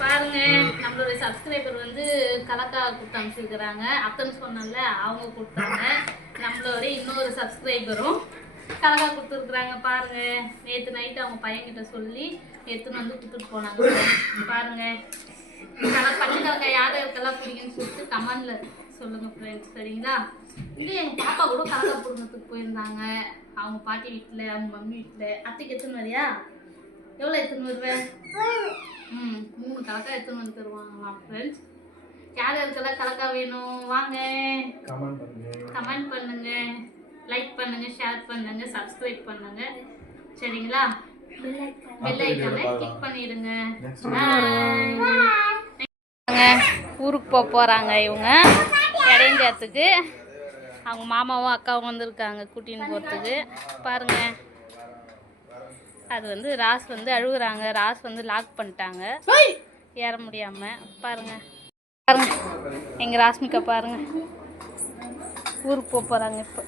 பாருங்க நம்மளுடைய சப்ஸ்கிரைபர் வந்து கலக்கா கொடுத்து அனுப்பிச்சிருக்கிறாங்க. அத்தனை சொன்னால அவங்க கொடுத்தாங்க. நம்மளோட இன்னொரு சப்ஸ்கிரைபரும் கலக்கா கொடுத்துருக்குறாங்க. பாருங்க நேற்று நைட்டு அவங்க பையன்கிட்ட சொல்லி எடுத்துன்னு வந்து கொடுத்துட்டு போனாங்க. பாருங்க பச்சை கலக்காய் யாரும் இருக்கலாம் பிடிக்குன்னு சொல்லிட்டு கமெண்ட்ல சொல்லுங்க ஃப்ரெண்ட்ஸ், சரிங்களா? இது எங்கள் பாப்பா கூட கலக்கா பிடுங்கிறதுக்கு போயிருந்தாங்க. அவங்க பாட்டி வீட்டில், அவங்க மம்மி வீட்டில். அத்தைக்கு எத்தனை வரையா? எவ்வளோ எடுத்துன்னு வருவேன்? 3 கலக்கா எடுத்துன்னு வந்து தருவாங்களாம் ஃப்ரெண்ட்ஸ். யார் யாருக்கெல்லாம் கலக்கா வேணும் வாங்க கமெண்ட் பண்ணுங்க, லைக் பண்ணுங்க, ஷேர் பண்ணுங்க, சப்ஸ்கிரைப் பண்ணுங்க, சரிங்களா? பெல் ஐகானை கிளிக் பண்ணிடுங்க. ஊருக்கு போகிறாங்க இவங்க இடையஞ்சத்துக்கு. அவங்க மாமாவும் அக்காவும் வந்திருக்காங்க கூட்டின்னு போகிறதுக்கு. பாருங்க அது வந்து ராஸ் வந்து அழுகுறாங்க. ராஸ் வந்து லாக் பண்ணிட்டாங்க ஏற முடியாமல். பாருங்க பாருங்க எங்கள் ராஸ்மிகா பாருங்க ஊருக்கு போகிறாங்க இப்போ.